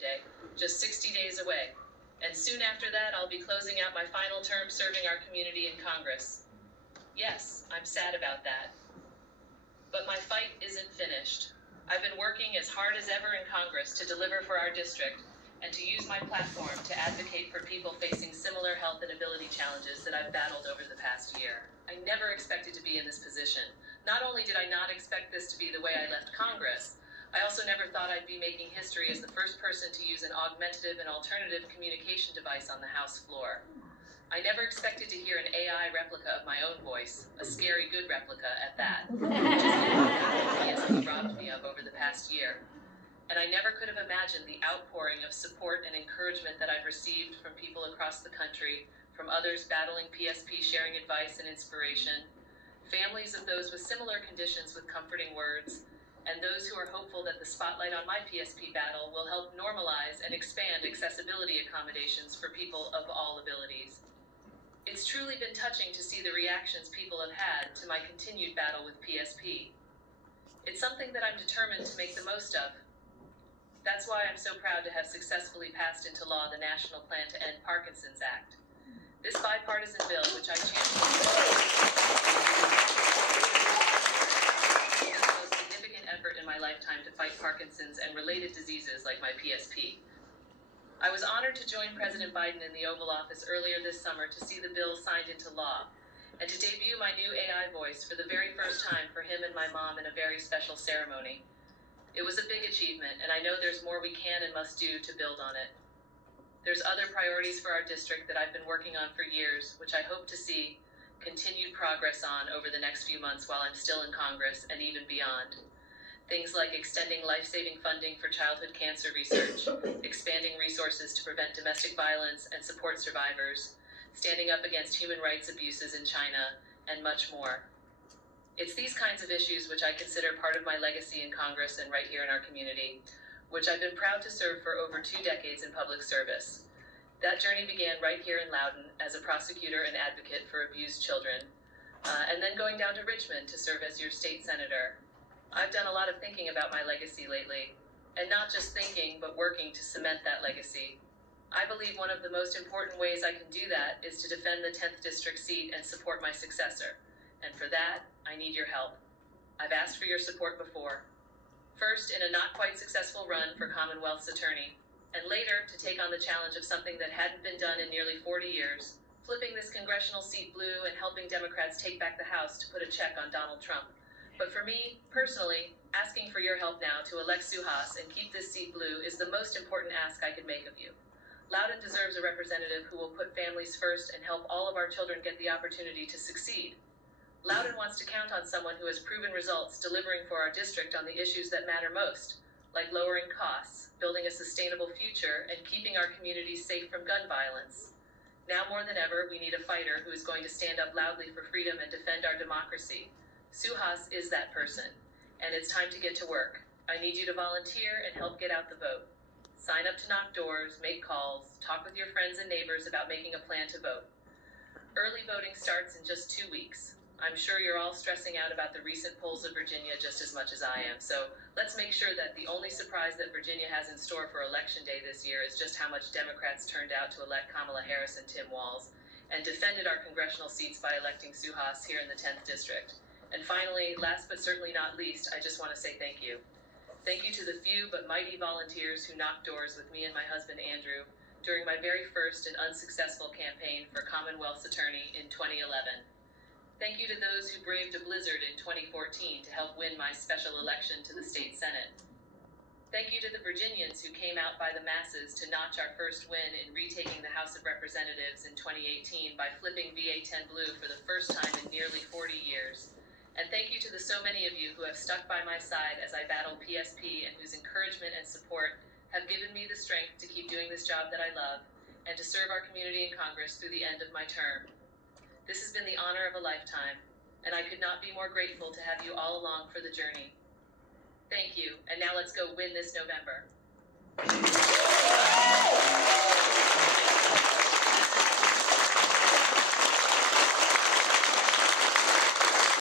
Day, just 60 days away. And soon after that, I'll be closing out my final term serving our community in Congress. Yes, I'm sad about that. But my fight isn't finished. I've been working as hard as ever in Congress to deliver for our district and to use my platform to advocate for people facing similar health and ability challenges that I've battled over the past year. I never expected to be in this position. Not only did I not expect this to be the way I left Congress, I also never thought I'd be making history as the first person to use an augmentative and alternative communication device on the House floor. I never expected to hear an AI replica of my own voice, a scary good replica at that, which is what PSP robbed me of over the past year. And I never could have imagined the outpouring of support and encouragement that I've received from people across the country, from others battling PSP sharing advice and inspiration, families of those with similar conditions with comforting words, and those who are hopeful that the spotlight on my PSP battle will help normalize and expand accessibility accommodations for people of all abilities. It's truly been touching to see the reactions people have had to my continued battle with PSP. It's something that I'm determined to make the most of. That's why I'm so proud to have successfully passed into law the National Plan to End Parkinson's Act. This bipartisan bill, which I championed, is the most significant effort in my lifetime to fight Parkinson's and related diseases like my PSP. I was honored to join President Biden in the Oval Office earlier this summer to see the bill signed into law, and to debut my new AI voice for the very first time for him and my mom in a very special ceremony. It was a big achievement, and I know there's more we can and must do to build on it. There's other priorities for our district that I've been working on for years, which I hope to see continued progress on over the next few months while I'm still in Congress and even beyond. Things like extending life-saving funding for childhood cancer research, expanding resources to prevent domestic violence and support survivors, standing up against human rights abuses in China, and much more. It's these kinds of issues which I consider part of my legacy in Congress and right here in our community, which I've been proud to serve for over 2 decades in public service. That journey began right here in Loudoun as a prosecutor and advocate for abused children, and then going down to Richmond to serve as your state senator. I've done a lot of thinking about my legacy lately, and not just thinking, but working to cement that legacy. I believe one of the most important ways I can do that is to defend the 10th District seat and support my successor. And for that, I need your help. I've asked for your support before. First, in a not quite successful run for Commonwealth's attorney, and later to take on the challenge of something that hadn't been done in nearly 40 years, flipping this congressional seat blue and helping Democrats take back the House to put a check on Donald Trump. But for me, personally, asking for your help now to elect Suhas and keep this seat blue is the most important ask I could make of you. Loudoun deserves a representative who will put families first and help all of our children get the opportunity to succeed. Loudoun wants to count on someone who has proven results delivering for our district on the issues that matter most, like lowering costs, building a sustainable future, and keeping our communities safe from gun violence. Now more than ever, we need a fighter who is going to stand up loudly for freedom and defend our democracy. Suhas is that person, and it's time to get to work. I need you to volunteer and help get out the vote. Sign up to knock doors, make calls, talk with your friends and neighbors about making a plan to vote. Early voting starts in just 2 weeks. I'm sure you're all stressing out about the recent polls of Virginia just as much as I am, so let's make sure that the only surprise that Virginia has in store for Election Day this year is just how much Democrats turned out to elect Kamala Harris and Tim Walz, and defended our congressional seats by electing Suhas here in the 10th District. And finally, last but certainly not least, I just want to say thank you. Thank you to the few but mighty volunteers who knocked doors with me and my husband Andrew during my very first and unsuccessful campaign for Commonwealth's attorney in 2011. Thank you to those who braved a blizzard in 2014 to help win my special election to the state Senate. Thank you to the Virginians who came out by the masses to notch our first win in retaking the House of Representatives in 2018 by flipping VA 10 blue for the first time in nearly 40 years. And thank you to the so many of you who have stuck by my side as I battle PSP and whose encouragement and support have given me the strength to keep doing this job that I love and to serve our community in Congress through the end of my term. This has been the honor of a lifetime, and I could not be more grateful to have you all along for the journey. Thank you, and now let's go win this November.